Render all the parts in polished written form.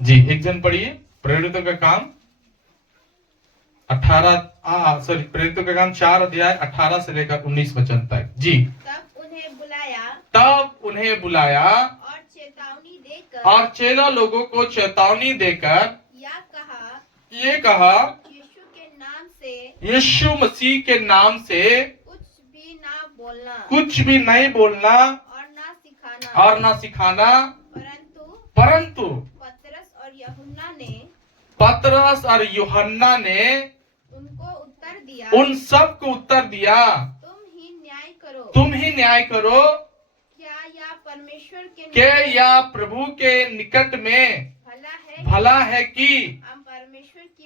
जी, एक जन पढ़िए प्रेरितों का काम 4 अध्याय 18 से लेकर 19 वचन तक। जी। तब उन्हें बुलाया और चेला लोगों को चेतावनी देकर ये कहा यीशु मसीह के नाम से कुछ भी नहीं बोलना और ना सिखाना, परंतु पतरस और यूहन्ना ने उन सब को उत्तर दिया, तुम ही न्याय करो। क्या या प्रभु के निकट में भला है कि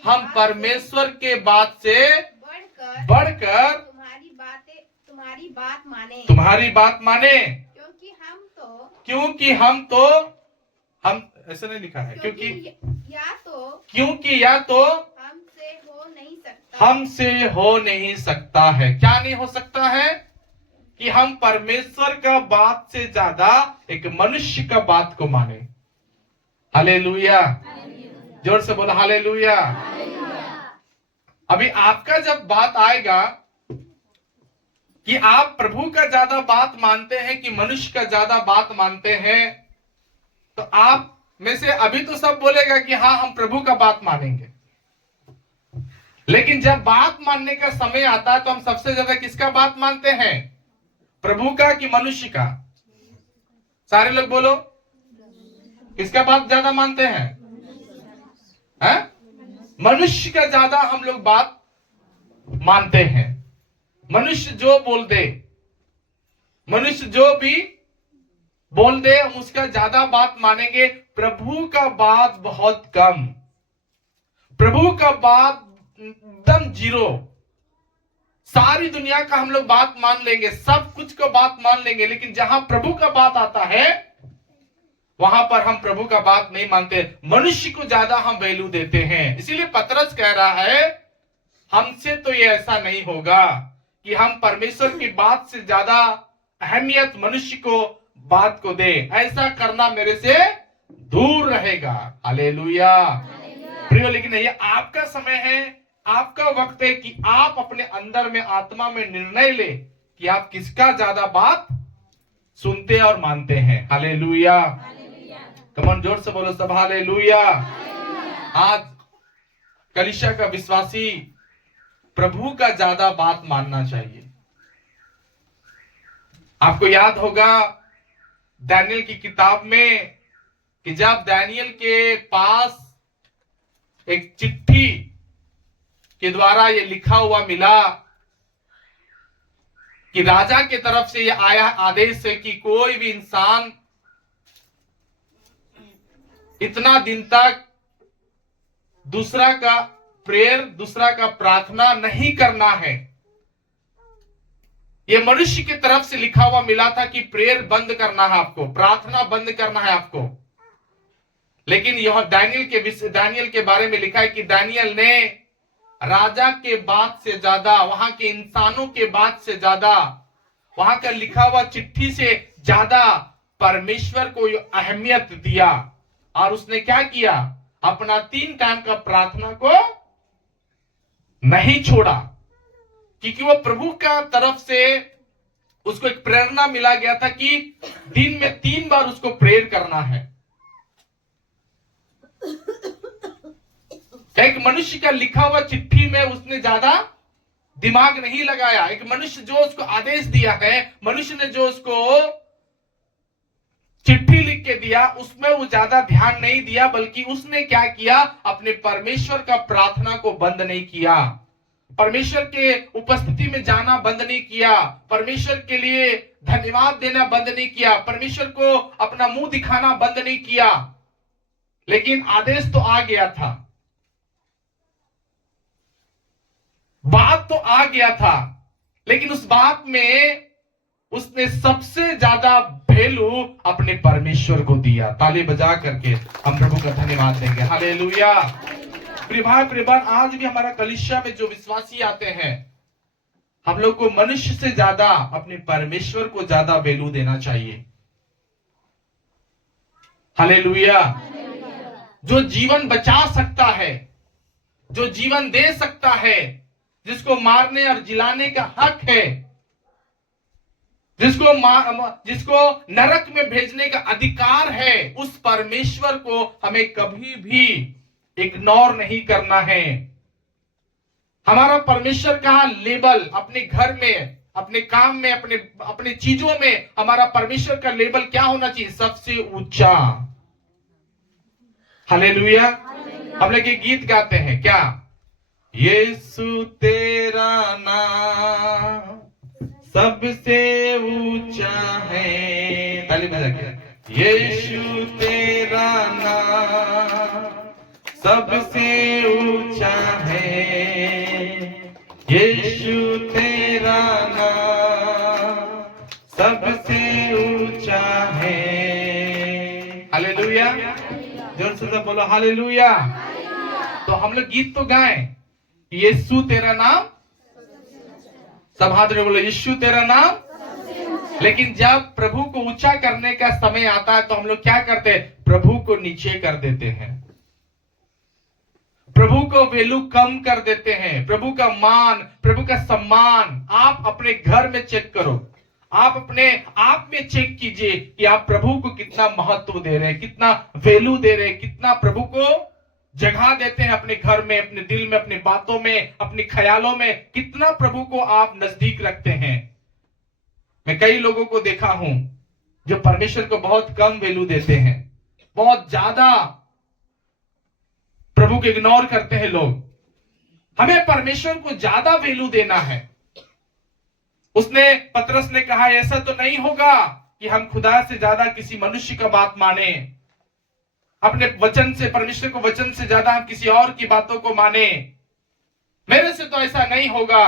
हम परमेश्वर के बात से बढ़कर तुम्हारी बात माने, क्योंकि हम ऐसे नहीं लिखा है, क्योंकि या तो हमसे हो नहीं सकता है। क्या नहीं हो सकता है? कि हम परमेश्वर का बात से ज्यादा एक मनुष्य का बात को माने। हालेलुया, जोर से बोला हालेलुया। अभी आपका जब बात आएगा कि आप प्रभु का ज्यादा बात मानते हैं कि मनुष्य का ज्यादा बात मानते हैं, तो आप में से अभी तो सब बोलेगा कि हाँ हम प्रभु का बात मानेंगे, लेकिन जब बात मानने का समय आता है तो हम सबसे ज्यादा किसका बात मानते हैं? प्रभु का कि मनुष्य का? सारे लोग बोलो, किसका बात ज्यादा मानते हैं? मनुष्य का ज्यादा हम लोग बात मानते हैं। मनुष्य जो बोल दे, मनुष्य जो भी बोल दे, हम उसका ज्यादा बात मानेंगे। प्रभु का बात बहुत कम, प्रभु का बात एकदम जीरो। सारी दुनिया का हम लोग बात मान लेंगे, सब कुछ को बात मान लेंगे, लेकिन जहां प्रभु का बात आता है वहां पर हम प्रभु का बात नहीं मानते, मनुष्य को ज्यादा हम वैल्यू देते हैं। इसीलिए पतरस कह रहा है हमसे तो ये ऐसा नहीं होगा कि हम परमेश्वर की बात से ज्यादा अहमियत मनुष्य को बात को दे। ऐसा करना मेरे से दूर रहेगा। हालेलुया प्रियो, लेकिन ये आपका समय है, आपका वक्त है कि आप अपने अंदर में आत्मा में निर्णय ले कि आप किसका ज्यादा बात सुनते और मानते हैं। हालेलुया, कमन जोर से बोलो सब हालेलुया। आज कलीसिया का विश्वासी प्रभु का ज्यादा बात मानना चाहिए। आपको याद होगा दानियल की किताब में कि जब दानियल के पास एक चिट्ठी के द्वारा ये लिखा हुआ मिला कि राजा के तरफ से ये आया आदेश है कि कोई भी इंसान इतना दिन तक दूसरा का प्रेयर, दूसरा का प्रार्थना नहीं करना है। ये मनुष्य की तरफ से लिखा हुआ मिला था कि प्रेयर बंद करना है आपको, प्रार्थना बंद करना है आपको। लेकिन यह दानियल के बारे में लिखा है कि दानियल ने राजा के बात से ज्यादा, वहां के इंसानों के बात से ज्यादा, वहां का लिखा हुआ चिट्ठी से ज्यादा परमेश्वर को अहमियत दिया। और उसने क्या किया? अपना 3 टाइम का प्रार्थना को नहीं छोड़ा, क्योंकि वो प्रभु का तरफ से उसको एक प्रेरणा मिला गया था कि दिन में 3 बार उसको प्रेयर करना है। एक मनुष्य का लिखा हुआ चिट्ठी में उसने ज्यादा दिमाग नहीं लगाया। एक मनुष्य जो उसको आदेश दिया है, मनुष्य ने जो उसको चिट्ठी लिख के दिया, उसमें वो ज्यादा ध्यान नहीं दिया, बल्कि उसने क्या किया? अपने परमेश्वर का प्रार्थना को बंद नहीं किया, परमेश्वर के उपस्थिति में जाना बंद नहीं किया, परमेश्वर के लिए धन्यवाद देना बंद नहीं किया, परमेश्वर को अपना मुंह दिखाना बंद नहीं किया। लेकिन आदेश तो आ गया था, बात तो आ गया था, लेकिन उस बात में उसने सबसे ज्यादा वैल्यू अपने परमेश्वर को दिया। ताली बजा करके हम प्रभु का धन्यवाद देंगे। हालेलुया। प्रिय भाई प्रिय बहन, आज भी हमारा कलीसिया में जो विश्वासी आते हैं, हम लोग को मनुष्य से ज्यादा अपने परमेश्वर को ज्यादा वैल्यू देना चाहिए। हालेलुया। जो जीवन बचा सकता है, जो जीवन दे सकता है, जिसको मारने और जिलाने का हक है, जिसको नरक में भेजने का अधिकार है, उस परमेश्वर को हमें कभी भी इग्नोर नहीं करना है। हमारा परमेश्वर का लेबल अपने घर में, अपने काम में, अपने चीजों में हमारा परमेश्वर का लेबल क्या होना चाहिए? सबसे ऊंचा। हालेलुया। हम लोग ये गीत गाते हैं क्या? यीशु तेरा नाम सबसे ऊंचा है। ताली बजा के। यीशु तेरा नाम सबसे ऊंचा है, यीशु तेरा नाम सबसे ऊंचा है। हालेलुया। जोर से सब बोलो हालेलुया। तो हम लोग गीत तो गाएं, यीशु तेरा नाम, सब हाथ में बोलो यीशु तेरा नाम। लेकिन जब प्रभु को ऊंचा करने का समय आता है तो हम लोग क्या करते हैं? प्रभु को नीचे कर देते हैं, प्रभु को वैल्यू कम कर देते हैं, प्रभु का मान, प्रभु का सम्मान। आप अपने घर में चेक करो, आप अपने आप में चेक कीजिए कि आप प्रभु को कितना महत्व दे रहे हैं, कितना वैल्यू दे रहे हैं, कितना प्रभु को जगह देते हैं अपने घर में, अपने दिल में, अपनी बातों में, अपने ख्यालों में, कितना प्रभु को आप नजदीक रखते हैं। मैं कई लोगों को देखा हूं जो परमेश्वर को बहुत कम वैल्यू देते हैं, बहुत ज्यादा प्रभु को इग्नोर करते हैं लोग। हमें परमेश्वर को ज्यादा वैल्यू देना है। पतरस ने कहा ऐसा तो नहीं होगा कि हम खुदा से ज्यादा किसी मनुष्य का बात माने, अपने वचन से, परमेश्वर को वचन से ज्यादा हम किसी और की बातों को माने। मेरे से तो ऐसा नहीं होगा।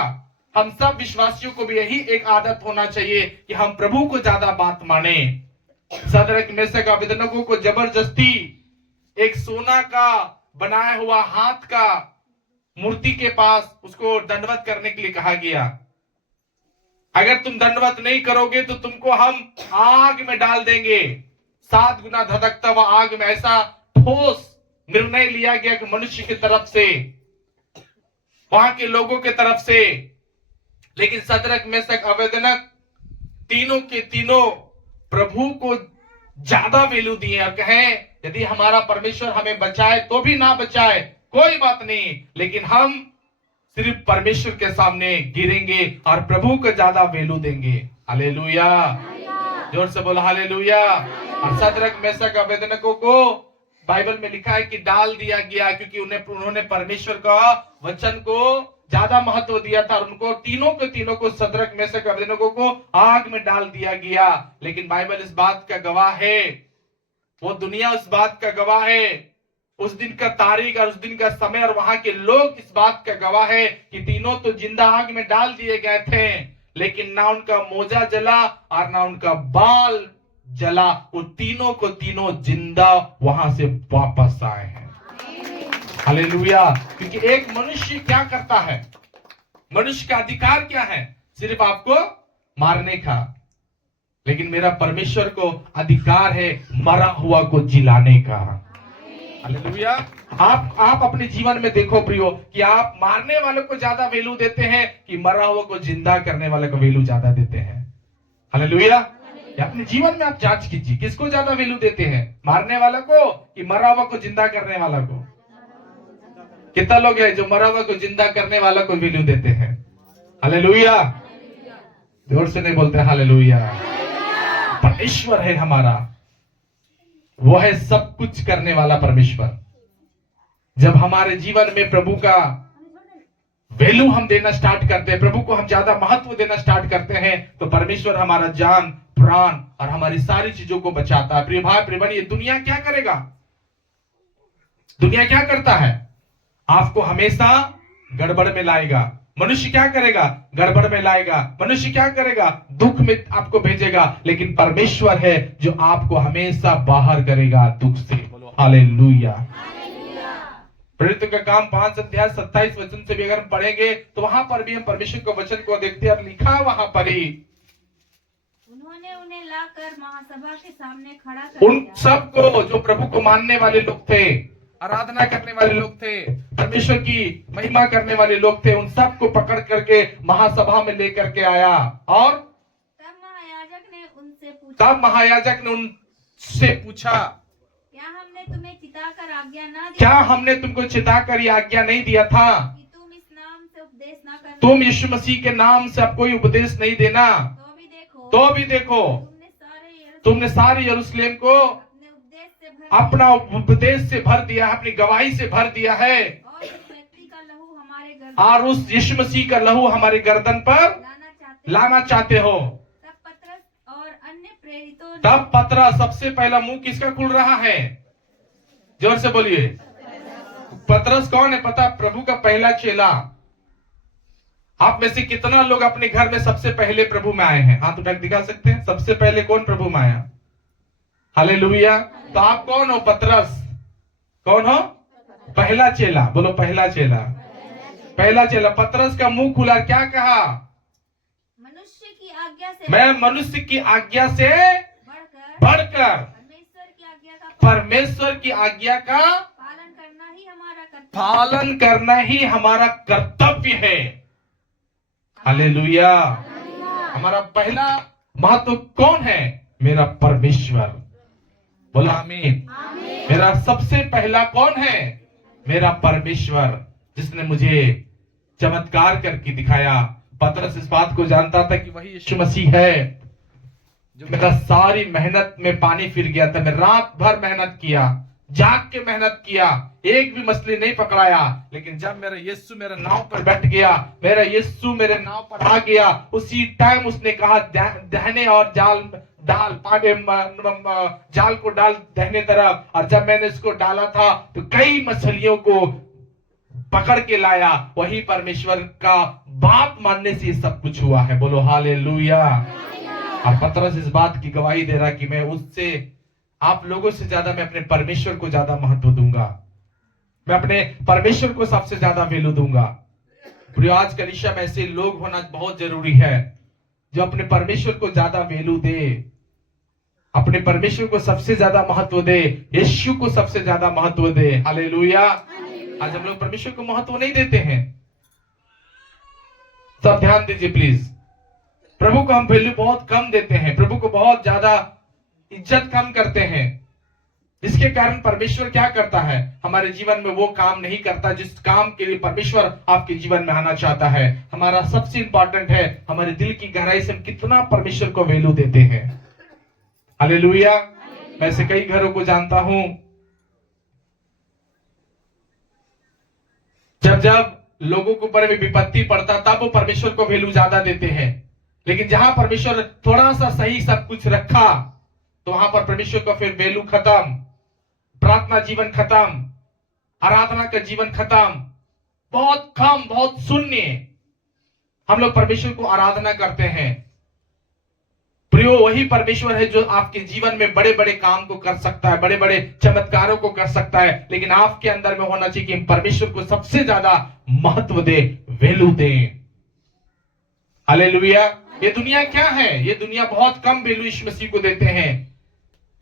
हम सब विश्वासियों को भी यही एक आदत होना चाहिए कि हम प्रभु को ज्यादा बात माने। सदरक मेशक अबेदनगो को जबरदस्ती एक सोना का बनाया हुआ हाथ का मूर्ति के पास उसको दंडवत करने के लिए कहा गया। अगर तुम दंडवत नहीं करोगे तो तुमको हम आग में डाल देंगे, 7 गुना धधकता हुआ आग में। ऐसा ठोस निर्णय लिया गया कि मनुष्य की तरफ से, वहां के लोगों के तरफ से। लेकिन सदरक मेशक अबेदनगो तीनों के तीनों प्रभु को ज्यादा वैल्यू दिए और कहें यदि हमारा परमेश्वर हमें बचाए तो भी ना बचाए कोई बात नहीं, लेकिन हम सिर्फ परमेश्वर के सामने गिरेंगे और प्रभु को ज्यादा वैल्यू देंगे। हालेलुया। जोर से बोलो हालेलुया। और सदरक मेशक अबेदनगो को बाइबल में लिखा है कि डाल दिया गया क्योंकि उन्होंने परमेश्वर का वचन को ज्यादा महत्व दिया था। और उनको तीनों को सदरक मेशक अबेदनगो को आग में डाल दिया गया। लेकिन बाइबल इस बात का गवाह है, वो दुनिया उस बात का गवाह है, उस दिन का तारीख और उस दिन का समय और वहां के लोग इस बात का गवाह है कि तीनों तो जिंदा आग में डाल दिए गए थे, लेकिन ना उनका मोजा जला और ना उनका बाल जला। वो तीनों को तीनों जिंदा वहां से वापस आए हैं। हालेलुया। क्योंकि एक मनुष्य क्या करता है? मनुष्य का अधिकार क्या है? सिर्फ आपको मारने का। लेकिन मेरा परमेश्वर को अधिकार है मरा हुआ को जिलाने का। हालेलुया। आप अपने जीवन में देखो प्रियो कि आप मारने वालों को ज्यादा वैल्यू देते हैं कि मरा हुआ को जिंदा करने वाले को वैल्यू ज्यादा देते हैं। हालेलुया। अपने जीवन में आप जांच कीजिए, किसको ज्यादा वैल्यू देते हैं? मारने वाला को कि मरा हुआ को जिंदा करने वाला को? कितना लोग हैं जो मरा हुआ को जिंदा करने वाला को वैल्यू देते हैं? हालेलुया। जोर से नहीं बोलते हालेलुया। परमेश्वर है हमारा, वो है सब कुछ करने वाला परमेश्वर। जब हमारे जीवन में प्रभु का वैल्यू हम देना स्टार्ट करते हैं, प्रभु को हम ज्यादा महत्व देना स्टार्ट करते हैं, तो परमेश्वर हमारा जान, प्राण और हमारी सारी चीजों को बचाता है। प्रिय भाई प्रिय बहन, ये दुनिया क्या करेगा? दुनिया क्या करता है? आपको हमेशा गड़बड़ में लाएगा। मनुष्य क्या करेगा? गड़बड़ में लाएगा। मनुष्य क्या करेगा? दुख में आपको भेजेगा। लेकिन परमेश्वर है जो आपको हमेशा बाहर करेगा दुख से। बोलो हालेलुया। प्रेरितों का काम 5 अध्याय 27 वचन से भी अगर हम पढ़ेंगे तो वहां पर भी हम परमेश्वर के वचन को देखते हैं। लिखा है वहां पर ही, उन्होंने उन्हें लाकर महासभा के सामने खड़ा कर उन सबको जो प्रभु को मानने वाले लोग थे, आराधना करने वाले लोग थे, परमेश्वर की महिमा करने वाले लोग थे, उन सबको पकड़ करके महासभा में लेकर के आया। और तब महायाजक ने उनसे पूछा, क्या हमने तुम्हें चिताकर आज्ञा ना दी? क्या हमने तुमको चिताकर ये आज्ञा नहीं दिया था कि तुम इस नाम से उपदेश ना करना? तुम यीशु मसीह के नाम से अब कोई उपदेश नहीं देना। तो भी देखो तुमने सारे यरूशलेम को अपना उपदेश से भर दिया, अपनी गवाही से भर दिया है, और उस व्यक्ति का लहू हमारे गर्दन और उस यीशु मसीह का लहू हमारे गर्दन पर लाना चाहते हो। तब पतरस और अन्य प्रेरितों ने तब पतरस, सबसे पहला मुंह किसका खुल रहा है? जोर से बोलिए। पतरस कौन है पता? प्रभु का पहला चेला। आप में से कितना लोग अपने घर में सबसे पहले प्रभु में आए हैं? हाथ उठा के दिखा सकते हैं? सबसे पहले कौन प्रभु में आया? हालेलुया। तो आप कौन हो? पतरस। कौन हो? पहला चेला। बोलो पहला चेला। पहला चेला। पतरस का मुंह खुला, क्या कहा? मनुष्य की आज्ञा से मैं मनुष्य की आज्ञा से बढ़कर बढ़कर परमेश्वर की आज्ञा का पालन करना ही हमारा कर्तव्य है। हालेलुया। हमारा पहला महत्व कौन है? मेरा परमेश्वर। बोला आमीन। मेरा सबसे पहला कौन है? मेरा परमेश्वर, जिसने मुझे चमत्कार करके दिखाया। पतरस इस बात को जानता था कि वही यीशु मसीह है जो मेरा सारी मेहनत में पानी फिर गया था। मैं रात भर मेहनत किया, जाग के मेहनत किया, एक भी मछली नहीं पकड़ाया, लेकिन जब मेरा यीशु मेरे नाव पर बैठ गया, मेरा यीशु मेरे नाव पर आ गया, उसी टाइम उसने कहा दहने और जाल डाल, पानी जाल को डाल दहने तरफ। और जब मैंने इसको डाला था तो कई मछलियों को पकड़ के लाया। वही परमेश्वर का बात मानने से सब कुछ हुआ है। बोलो हालेलुया। और पतरस इस बात की गवाही दे रहा कि मैं उससे, आप लोगों से ज्यादा मैं अपने परमेश्वर को ज्यादा महत्व दूंगा, मैं अपने परमेश्वर को सबसे ज्यादा वैल्यू दूंगा। प्रिय, आज कलीसिया में ऐसे लोग होना बहुत जरूरी है जो अपने परमेश्वर को ज्यादा वैल्यू दे, अपने परमेश्वर को सबसे ज्यादा महत्व दे, यीशु को सबसे ज्यादा महत्व दे। हालेलुया। आज हम लोग परमेश्वर को महत्व नहीं देते हैं। सब ध्यान दीजिए प्लीज। प्रभु को हम वैल्यू बहुत कम देते हैं, प्रभु को बहुत ज्यादा इज्जत कम करते हैं, जिसके कारण परमेश्वर क्या करता है? हमारे जीवन में वो काम नहीं करता जिस काम के लिए परमेश्वर आपके जीवन में आना चाहता है। हमारा सबसे इंपॉर्टेंट है हमारे दिल की गहराई से हम कितना परमेश्वर को वैल्यू देते हैं। हालेलुया। मैं ऐसे कई घरों को जानता हूं, जब जब लोगों के ऊपर में विपत्ति पड़ता तब वो परमेश्वर को वैल्यू ज्यादा देते हैं, लेकिन जहां परमेश्वर थोड़ा सा सही सब कुछ रखा तो वहां पर परमेश्वर का फिर वैल्यू खत्म, प्रार्थना जीवन खत्म, आराधना का जीवन खत्म, बहुत कम, बहुत शून्य हम लोग परमेश्वर को आराधना करते हैं। प्रियो, वही परमेश्वर है जो आपके जीवन में बड़े बड़े काम को कर सकता है, बड़े बड़े चमत्कारों को कर सकता है, लेकिन आपके अंदर में होना चाहिए कि परमेश्वर को सबसे ज्यादा महत्व दे, वैल्यू दे। हालेलुया। ये दुनिया क्या है? ये दुनिया बहुत कम वैल्यू यीशु मसीह को देते हैं।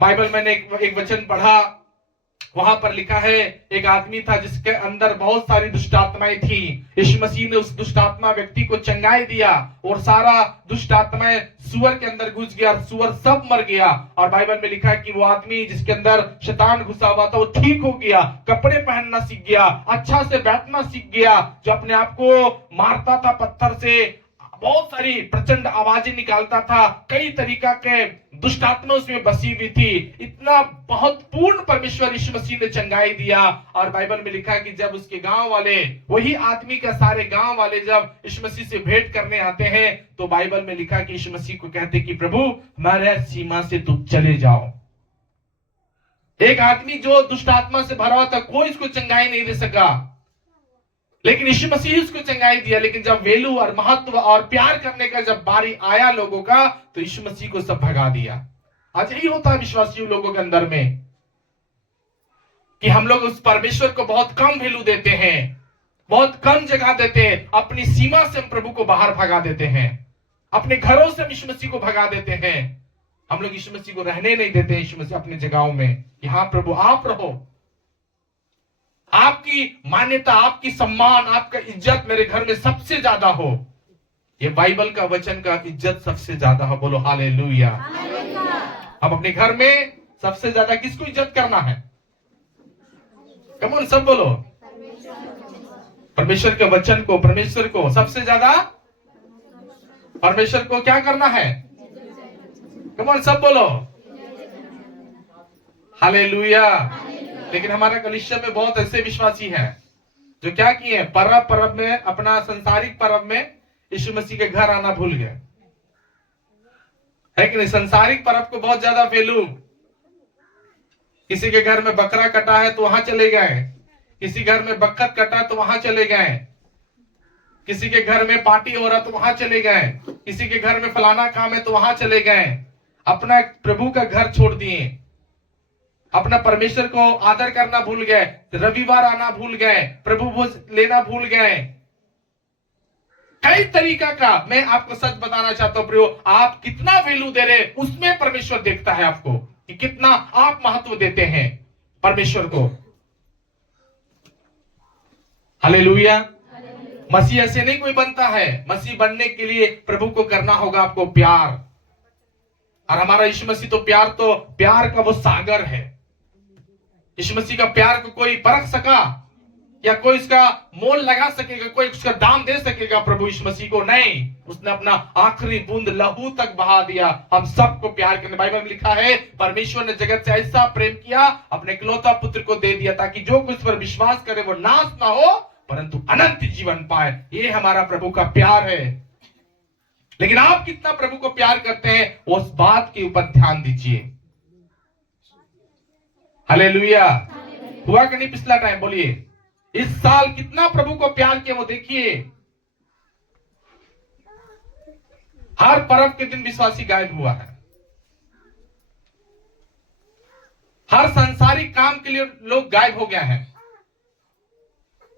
बाइबल मैंने एक वचन पढ़ा, वहां पर लिखा है एक आदमी था जिसके अंदर बहुत सारी दुष्ट आत्माएं थी। यीशु मसीह ने उस दुष्ट आत्मा व्यक्ति को चंगाई दिया और सारा दुष्ट आत्माएं सुअर के अंदर घुस गया, सुअर सब मर गया। और बाइबल में लिखा है कि वो आदमी जिसके अंदर शैतान घुसा हुआ था वो ठीक हो गया, कपड़े पहनना सीख गया, अच्छा से बैठना सीख गया। जो अपने आप को मारता था पत्थर से, बहुत सारी प्रचंड आवाजें निकालता था, कई तरीका के दुष्ट आत्मा उसमें बसी हुई थी। इतना बहुत पूर्ण परमेश्वर यीशु मसीह ने चंगाई दिया। और बाइबल में लिखा है कि जब उसके गांव वाले, वही आदमी का सारे गांव वाले जब यीशु मसीह से भेंट करने आते हैं तो बाइबल में लिखा कि यीशु मसीह को कहते कि प्रभु हमारे सीमा से तुम चले जाओ। एक आदमी जो दुष्ट आत्मा से भरा हुआ था, कोई इसको चंगाई नहीं दे सका, लेकिन यीशु मसीह उसको चंगाई दिया। लेकिन जब वैल्यू और महत्व और प्यार करने का जब बारी आया लोगों का, तो यीशु मसीह को सब भगा दिया। आज यही होता है विश्वासी लोगों के अंदर में कि हम लोग उस परमेश्वर को बहुत कम वैल्यू देते हैं, बहुत कम जगह देते हैं, अपनी सीमा से हम प्रभु को बाहर भगा देते हैं, अपने घरों से यीशु मसीह को भगा देते हैं। हम लोग यीशु मसीह को रहने नहीं देते यीशु मसीह अपनी जगहों में कि हाँ प्रभु आप रहो। आपकी मान्यता, आपकी सम्मान, आपका इज्जत मेरे घर में सबसे ज्यादा हो। ये बाइबल का वचन का इज्जत सबसे ज्यादा हो। बोलो हालेलुया। हम अपने घर में सबसे ज्यादा किसको इज्जत करना है? कम ऑन सब बोलो। परमेश्वर के वचन को, परमेश्वर को सबसे ज्यादा, परमेश्वर को क्या करना है? कम ऑन सब बोलो हालेलुया। लेकिन हमारा कलीसिया में बहुत ऐसे विश्वासी हैं जो क्या किए, पर्व में, अपना संसारिक पर्व में यीशु मसीह के घर आना भूल गए, है कि नहीं? संसारिक पर्व को बहुत ज्यादा वैल्यू, किसी के घर में बकरा कटा है तो वहां चले गए, किसी घर में बकत कटा तो वहां चले गए, किसी के घर में पार्टी हो रहा तो वहां चले गए, किसी के घर में फलाना काम है तो वहां चले गए। अपना प्रभु का घर छोड़ दिए, अपना परमेश्वर को आदर करना भूल गए, रविवार आना भूल गए, प्रभु भोज लेना भूल गए। कई तरीका का, मैं आपको सच बताना चाहता हूं प्रियो, आप कितना वैल्यू दे रहे उसमें परमेश्वर देखता है आपको, कि कितना आप महत्व देते हैं परमेश्वर को। हालेलुया। मसीह ऐसे नहीं कोई बनता है। मसीह बनने के लिए प्रभु को करना होगा आपको प्यार। और हमारा यीशु मसीह तो प्यार का वो सागर है। यीशु मसीह का प्यार को कोई परख सका या कोई इसका मोल लगा सकेगा, कोई उसका दाम दे सकेगा प्रभु यीशु मसीह को? नहीं। उसने अपना आखिरी बूंद लहू तक बहा दिया हम सबको प्यार करने। बाइबल में लिखा है, परमेश्वर ने जगत से ऐसा प्रेम किया, अपने इकलौता पुत्र को दे दिया, ताकि जो कुछ पर विश्वास करे वो नाश ना हो परंतु अनंत जीवन पाए। ये हमारा प्रभु का प्यार है। लेकिन आप कितना प्रभु को प्यार करते हैं, उस बात के ऊपर ध्यान दीजिए। हालेलुया। हुआ कि नहीं पिछला टाइम? बोलिए, इस साल कितना प्रभु को प्यार किया वो देखिए। हर पर्व के दिन विश्वासी गायब हुआ है। हर सांसारिक काम के लिए लोग गायब हो गए हैं।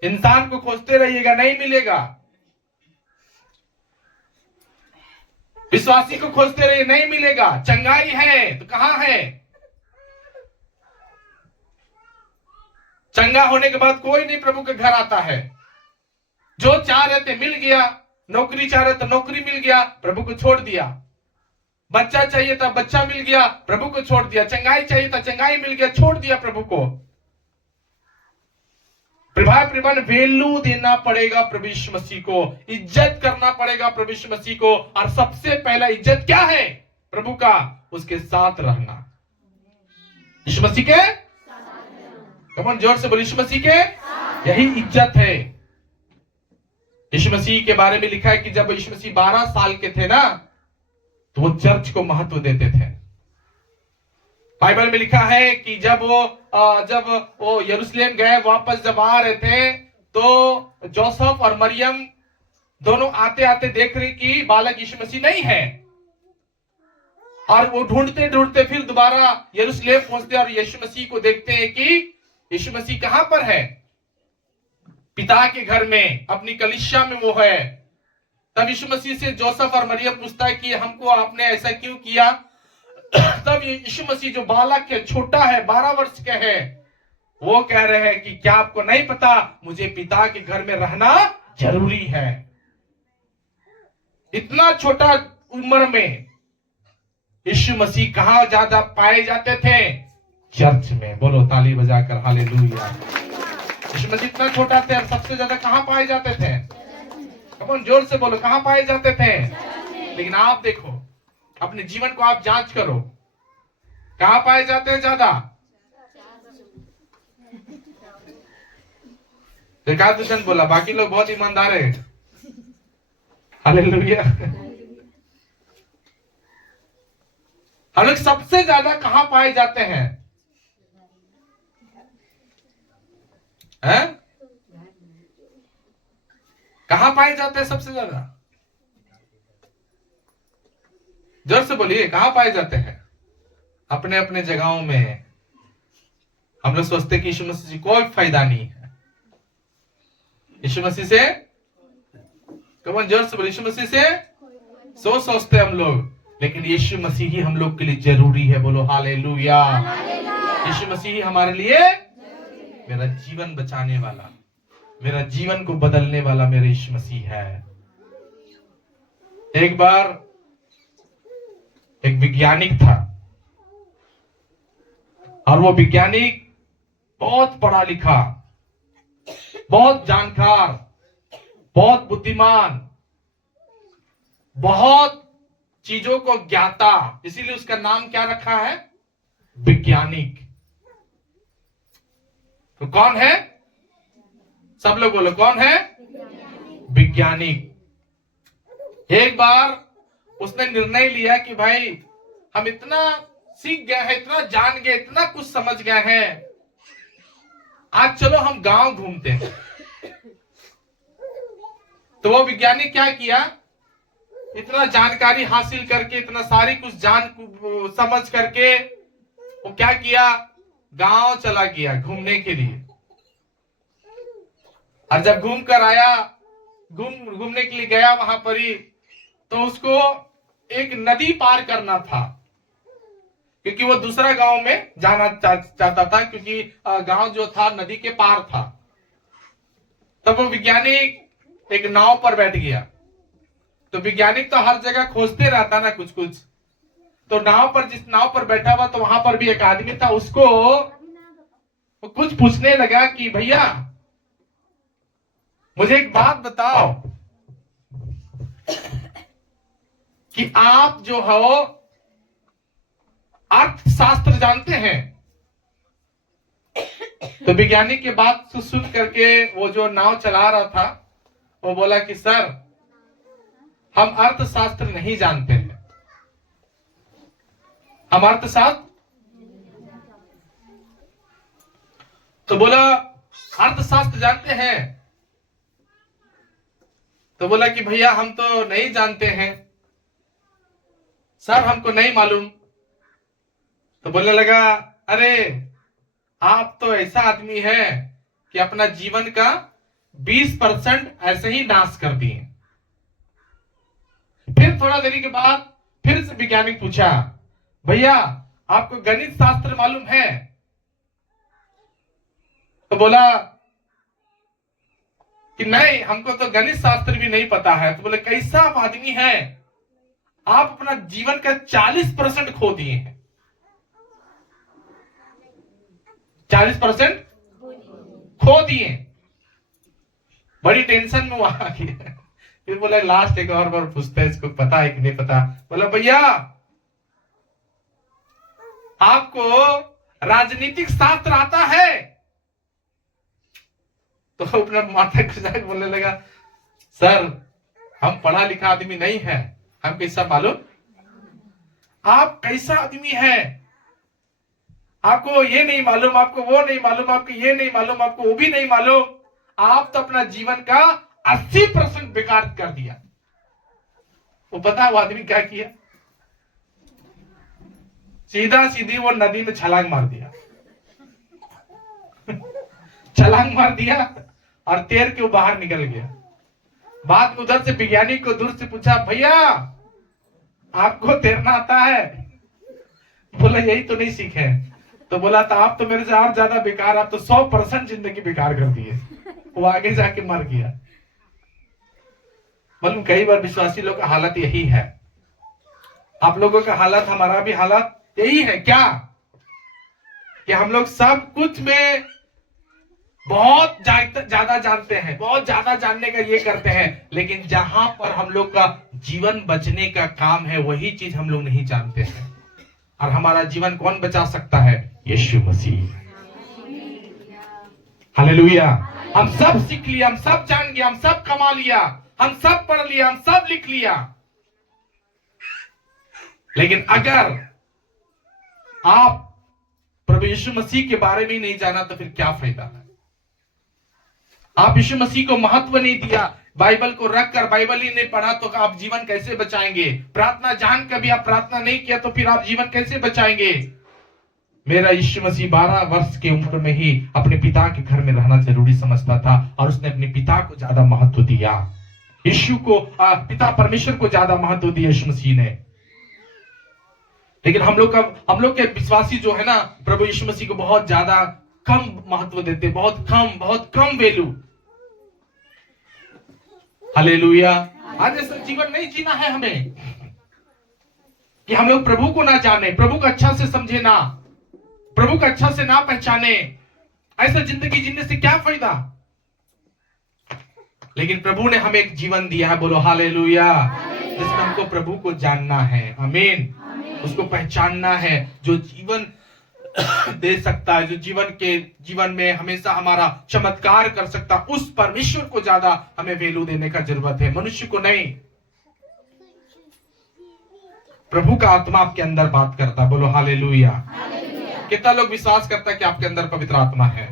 इंसान को खोजते रहिएगा, नहीं मिलेगा। विश्वासी को खोजते रहिए, नहीं मिलेगा। चंगाई है तो कहां है? चंगा होने के बाद कोई नहीं प्रभु के घर आता है। जो चाह रहे थे मिल गया, नौकरी चाह रहे थे नौकरी मिल गया, प्रभु को छोड़ दिया। बच्चा चाहिए था बच्चा मिल गया, प्रभु को छोड़ दिया। चंगाई चाहिए था चंगाई मिल गया, छोड़ दिया प्रभु को। प्रिभान वैल्यू देना पड़ेगा प्रभु यीशु मसीह को, इज्जत करना पड़ेगा प्रभु यीशु मसीह को। और सबसे पहला इज्जत क्या है प्रभु का? उसके साथ रहना। यीशु मसीह के, कमन जोर से बोल, यीशु मसीह के, यही इज्जत है। यीशु मसीह के बारे में लिखा है कि जब यीशु मसीह 12 साल के थे ना, तो वो चर्च को महत्व देते थे। बाइबल में लिखा है कि जब वो यरूशलेम गए, वापस जब आ रहे थे, तो जोसेफ और मरियम दोनों आते आते देख रहे कि बालक यीशु मसीह नहीं है। और वो ढूंढते ढूंढते फिर दोबारा यरूशलेम पहुंचते और यीशु मसीह को देखते हैं कि यीशु मसीह कहां पर है? पिता के घर में, अपनी कलीसिया में वो है। तब यीशु मसीह से जोसेफ और मरियम पूछता है कि हमको आपने ऐसा क्यों किया? तब यीशु मसीह जो बालक है, छोटा है, 12 वर्ष के है, वो कह रहे हैं कि क्या आपको नहीं पता मुझे पिता के घर में रहना जरूरी है। इतना छोटा उम्र में यीशु मसीह कहां ज्यादा पाए जाते थे? चर्च में। बोलो ताली बजाकर हालेलुया। यीशु मसीह इतना छोटा थे और सबसे ज्यादा कहां पाए जाते थे? कौन जोर से बोलो, कहां पाए जाते थे? लेकिन आप देखो, अपने जीवन को आप जांच करो, कहां पाए जाते हैं ज्यादा? एकाध दूषण बोला, बाकी लोग बहुत ईमानदार है। हालेलुया। हम लोग सबसे ज्यादा कहां पाए जाते हैं? कहां पाए जाते हैं सबसे ज्यादा? जोर से बोलिए, कहां पाए जाते हैं? अपने अपने जगहों में। हम लोग सोचते कि यीशु मसीह से कोई फायदा नहीं है। यीशु मसीह से, कौन जोर से बोले, यीशु मसीह से सोचते हम लोग, लेकिन यीशु मसीह ही हम लोग के लिए जरूरी है। बोलो हालेलुया। यीशु मसीह ही हमारे लिए मेरा जीवन बचाने वाला, मेरा जीवन को बदलने वाला मेरा यीशु मसीह है। एक बार एक वैज्ञानिक था और वो वैज्ञानिक बहुत पढ़ा लिखा, बहुत जानकार, बहुत बुद्धिमान, बहुत चीजों को ज्ञाता, इसीलिए उसका नाम क्या रखा है? वैज्ञानिक। तो कौन है? सब लोग बोलो, कौन है? वैज्ञानिक। एक बार उसने निर्णय लिया कि भाई हम इतना सीख गए हैं, इतना जान गए, इतना कुछ समझ गए हैं, आज चलो हम गांव घूमते हैं। तो वो वैज्ञानिक क्या किया, इतना जानकारी हासिल करके, इतना सारी कुछ जान समझ करके वो क्या किया, गांव चला गया घूमने के लिए। और जब घूम कर आया, घूमने के लिए गया वहां पर ही, तो उसको एक नदी पार करना था, क्योंकि वो दूसरा गांव में जाना चाहता था, क्योंकि गांव जो था नदी के पार था। तब वो वैज्ञानिक एक नाव पर बैठ गया। तो वैज्ञानिक तो हर जगह खोजते रहता ना कुछ कुछ, तो नाव पर, जिस नाव पर बैठा हुआ, तो वहां पर भी एक आदमी था, उसको कुछ पूछने लगा कि भैया मुझे एक बात बताओ कि आप जो हो अर्थशास्त्र जानते हैं? तो वैज्ञानिक की बात सुन करके वो जो नाव चला रहा था वो बोला कि सर हम अर्थशास्त्र नहीं जानते हैं, हम अर्थशास्त्र। तो बोला अर्थशास्त्र जानते हैं? तो बोला कि भैया हम तो नहीं जानते हैं सर, हमको नहीं मालूम। तो बोलने लगा, अरे आप तो ऐसा आदमी है कि अपना जीवन का 20% ऐसे ही नाश कर दिए। फिर थोड़ा देरी के बाद फिर से वैज्ञानिक पूछा, भैया आपको गणित शास्त्र मालूम है? तो बोला कि नहीं, हमको तो गणित शास्त्र भी नहीं पता है। तो बोले कैसा आप आदमी है, आप अपना जीवन का 40% खो दिए हैं। 40% खो दिए। बड़ी टेंशन में वहां आ गया। फिर बोला लास्ट एक और बार पूछता है, इसको पता है कि नहीं पता? बोला भैया आपको राजनीतिक शास्त्र आता है? तो अपना माथा खुजा बोलने लगा, सर हम पढ़ा लिखा आदमी नहीं है, हम कैसा मालूम? आप कैसा आदमी है, आपको ये नहीं मालूम, आपको वो नहीं मालूम, आपको ये नहीं मालूम, आपको वो भी नहीं मालूम। आप तो अपना जीवन का 80% बेकार कर दिया। वो पता है वो आदमी क्या किया? सीधा सीधी वो नदी में छलांग मार दिया। छलांग मार दिया और तैर के वो बाहर निकल गया। बाद में उधर से वैज्ञानिक को दूर से पूछा, भैया आपको तैरना आता है? बोला यही तो नहीं सीखे। तो बोला था आप तो मेरे से और ज्यादा बेकार, आप तो 100% जिंदगी बेकार कर दिए। वो आगे जाके मर गया। मालूम कई बार विश्वासी लोग का हालत यही है। आप लोगों का हालत, हमारा भी हालत यही है क्या, कि हम लोग सब कुछ में बहुत ज्यादा जानते हैं, बहुत ज्यादा जानने का ये करते हैं, लेकिन जहां पर हम लोग का जीवन बचने का काम है वही चीज हम लोग नहीं जानते हैं। और हमारा जीवन कौन बचा सकता है? यीशु मसीह। हालेलुया। हम सब सीख लिया, हम सब जान गया, हम सब कमा लिया, हम सब पढ़ लिया, हम सब लिख लिया, लेकिन अगर आप प्रभु यीशु मसीह के बारे में नहीं जाना तो फिर क्या फायदा है? आप यीशु मसीह को महत्व नहीं दिया, बाइबल को रखकर बाइबल ही नहीं पढ़ा तो आप जीवन कैसे बचाएंगे? प्रार्थना जान कर भी आप प्रार्थना नहीं किया तो फिर आप जीवन कैसे बचाएंगे? मेरा यीशु मसीह 12 वर्ष की उम्र में ही अपने पिता के घर में रहना जरूरी समझता था और उसने अपने पिता को ज्यादा महत्व दिया। यीशु को, पिता परमेश्वर को ज्यादा महत्व दिया यीशु मसीह ने। लेकिन हम लोग के विश्वासी जो है ना, प्रभु यीशु मसीह को बहुत ज्यादा कम महत्व देते, बहुत कम वैल्यू। हालेलुया। आज ऐसा जीवन नहीं जीना है हमें कि हम लोग प्रभु को ना जाने, प्रभु को अच्छा से समझे ना, प्रभु को अच्छा से ना पहचाने। ऐसा जिंदगी जीने से क्या फायदा? लेकिन प्रभु ने हमें एक जीवन दिया है, बोलो हालेलुया, जिसमें हमको प्रभु को जानना है। आमीन। उसको पहचानना है, जो जीवन दे सकता है, जो जीवन में हमेशा हमारा चमत्कार कर सकता, उस परमेश्वर को ज्यादा हमें वैल्यू देने का जरूरत है, मनुष्य को नहीं। प्रभु का आत्मा आपके अंदर बात करता है, बोलो हालेलुया। कितना लोग विश्वास करता है कि आपके अंदर पवित्र आत्मा है?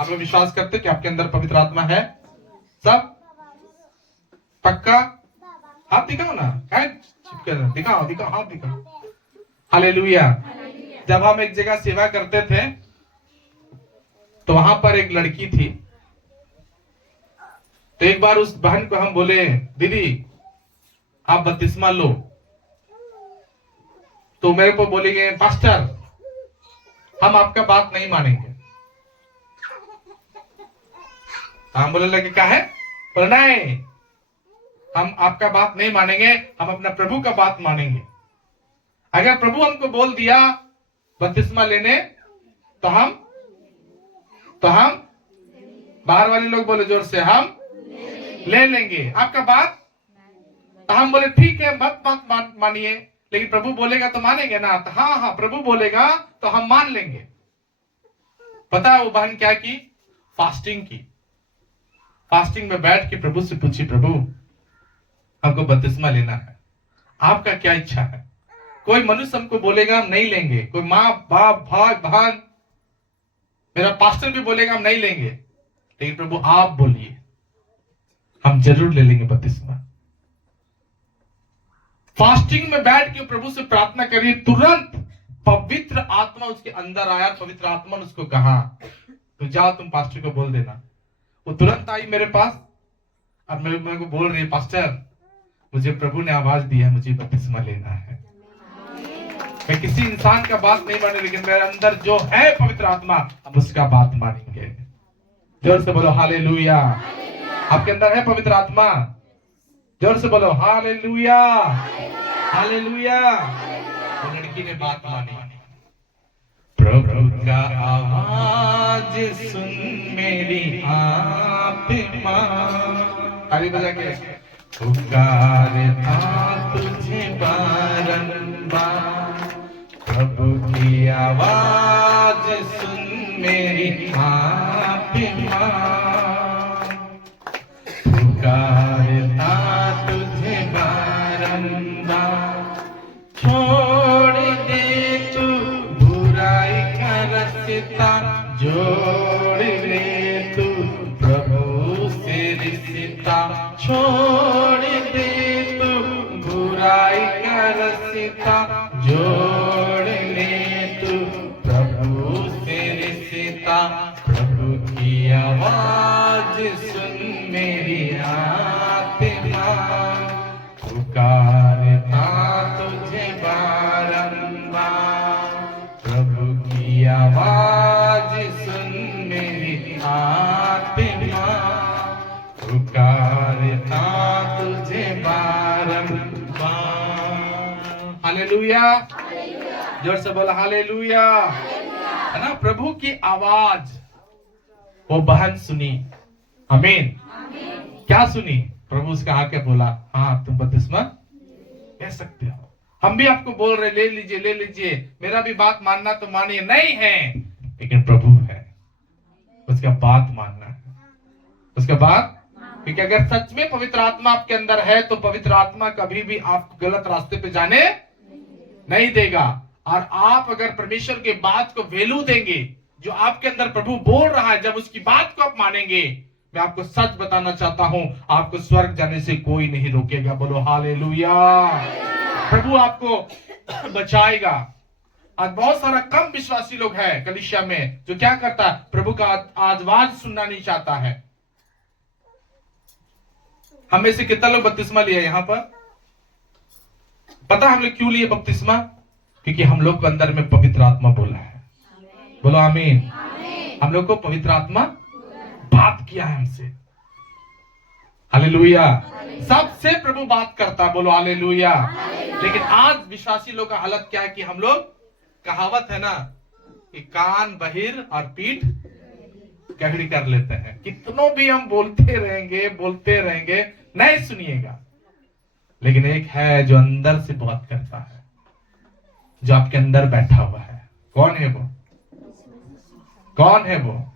आप लोग विश्वास करते कि आपके अंदर पवित्र आत्मा है? सब पक्का? हाथ दिखाओ ना, दिखाओ हाथ दिखाओ। हालेलुया। जब हम एक जगह सेवा करते थे तो वहां पर एक लड़की थी। तो एक बार उस बहन को हम बोले, दीदी आप बपतिस्मा लो। तो मेरे को बोलेंगे, पास्टर हम आपका बात नहीं मानेंगे। हम बोले लगे क्या है? बोले नहीं, हम आपका बात नहीं मानेंगे, हम अपना प्रभु का बात मानेंगे। अगर प्रभु हमको बोल दिया बपतिस्मा लेने तो हम बाहर वाले लोग बोले जोर से, हम ले लेंगे आपका बात। तो हम बोले ठीक है, मत मानिए, लेकिन प्रभु बोलेगा तो मानेंगे ना? तो हाँ प्रभु बोलेगा तो हम मान लेंगे। पता है वो बहन क्या की? फास्टिंग की। फास्टिंग में बैठ के प्रभु से पूछी, प्रभु हमको बपतिस्मा लेना है, आपका क्या इच्छा है? कोई मनुष्य हमको बोलेगा हम नहीं लेंगे, कोई माँ बाप भाई बहन, मेरा पास्टर भी बोलेगा हम नहीं लेंगे, लेकिन प्रभु आप बोलिए, हम जरूर ले लेंगे बपतिस्मा। फास्टिंग में बैठ के प्रभु से प्रार्थना करिए, तुरंत पवित्र आत्मा उसके अंदर आया। पवित्र आत्मा ने उसको कहा, तो जाओ तुम पास्टर को बोल देना। वो तुरंत आई मेरे पास और मेरे को बोल रही है, पास्टर मुझे प्रभु ने आवाज दिया, मुझे बपतिस्मा लेना है। मैं किसी इंसान का बात नहीं माने, लेकिन मेरे अंदर जो है पवित्र आत्मा, हम उसका बात मानेंगे। जोर से बोलो हालेलुया। आपके अंदर है पवित्र आत्मा? जोर से बोलो हालेलुया, हालेलुया। तो लड़की ने बात मानी। प्रभु का आवाज सुन मेरी आत्मा, ताली बजा के पुकारता तुझे बारंबार। प्रभु की आवाज सुन मेरी आत्मा, पुकारता तुझे बारंबार। छोड़ दे तू बुराई का रास्ता, जोड़ ले तू प्रभु से रिश्ता। छोड़ दे तू बुराई का रास्ता, जोड़ ले तू प्रभु से रिश्ता। प्रभु की आवाज सुन मेरी आत्मा, पुकारता तुझे बारंबार। प्रभु की आवाज सुन मेरी आत्मा, पुकारता तुझे बारंबार। हालेलुया। जोर से बोला हालेलुया। है ना? प्रभु की आवाज वो बहन सुनी। आमीन। क्या सुनी? प्रभु उसका आके बोला, हाँ तुम बपतिस्मा ले सकते हो। हम भी आपको बोल रहे ले लीजिए, ले लीजिए, मेरा भी बात मानना तो मानिए। नहीं है, लेकिन प्रभु है, उसका बात मानना है, उसका बात। क्योंकि अगर सच में पवित्र आत्मा आपके अंदर है तो पवित्र आत्मा कभी भी आपको गलत रास्ते पे जाने नहीं देगा। और आप अगर परमेश्वर के बात को वैल्यू देंगे, जो आपके अंदर प्रभु बोल रहा है, जब उसकी बात को आप मानेंगे, मैं आपको सच बताना चाहता हूं, आपको स्वर्ग जाने से कोई नहीं रोकेगा। बोलो हालेलुया। प्रभु आपको बचाएगा। आज बहुत सारा कम विश्वासी लोग हैं कलीसिया में, जो क्या करता है, प्रभु का आवाज सुनना नहीं चाहता है। हम में से कितना लोग बपतिस्मा लिया यहाँ पर? पता हम लोग क्यों लिए बपतिस्मा? क्योंकि हम लोग के अंदर में पवित्र आत्मा बोला है। बोलो आमीन। हम लोग को पवित्र आत्मा बात किया है हमसे। हालेलुया। सबसे प्रभु बात करता, बोलो हालेलुया। लेकिन आज विश्वासी लोग का हालत क्या है कि हम लोग, कहावत है ना कि कान बहिर और पीठ गहरी कर लेते हैं। कितनों भी हम बोलते रहेंगे नहीं सुनिएगा। लेकिन एक है जो अंदर से बात करता है, जो आपके अंदर बैठा हुआ है। कौन है वो? कौन है वो?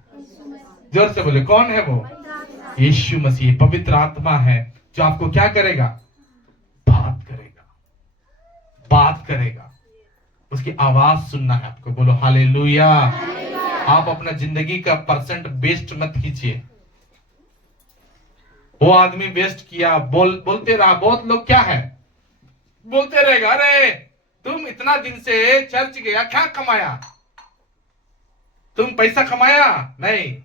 जोर से बोले, कौन है वो? यीशु मसीह, पवित्र आत्मा है जो आपको क्या करेगा? बात करेगा। उसकी आवाज सुनना है आपको। बोलो हालेलुया। आप अपना जिंदगी का परसेंट वेस्ट मत कीजिए। वो आदमी वेस्ट किया, बोलते रहा। बहुत लोग क्या है, बोलते रहेगा, अरे तुम इतना दिन से चर्च गया, क्या कमाया? तुम पैसा कमाया? नहीं।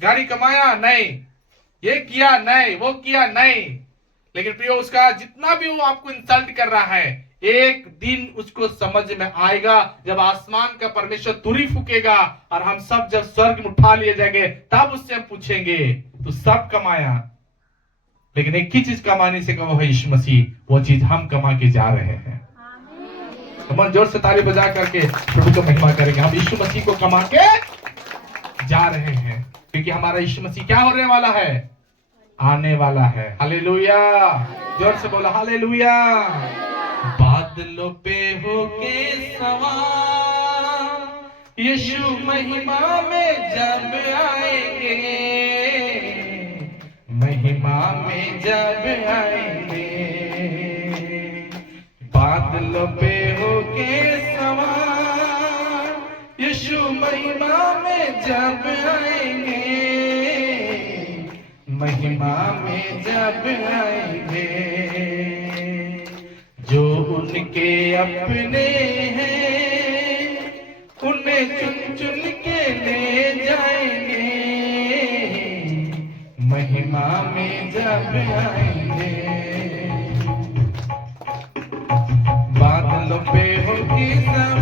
गाड़ी कमाया? नहीं। ये किया? नहीं। वो किया? नहीं। लेकिन प्रियो, उसका जितना भी वो आपको इंसल्ट कर रहा है, एक दिन उसको समझ में आएगा जब आसमान का परमेश्वर तुरी फूकेगा और हम सब जब स्वर्ग में उठा लिए जाएंगे, तब उससे हम पूछेंगे तू सब कमाया, लेकिन एक ही चीज कमाने से वो है यीशु मसीह। वो चीज हम कमा के जा रहे हैं। तो जोर से ताली बजा करके प्रभु को महिमा करेंगे। हम यीशु मसीह को कमा के जा रहे हैं, क्योंकि हमारा यीशु मसीह क्या होने वाला है? आने वाला है। हालेलुया। जोर से बोला हालेलुया। बादलों पे होके सवार यीशु महिमा में जब आएंगे, महिमा में जब आएंगे। बादलों पे होके सवार यीशु महिमा में जब आएंगे, महिमा में जब आएंगे। जो उनके अपने हैं उन्हें चुन चुन के ले जाएंगे, महिमा में जब आएंगे। बादलों पे होगी सब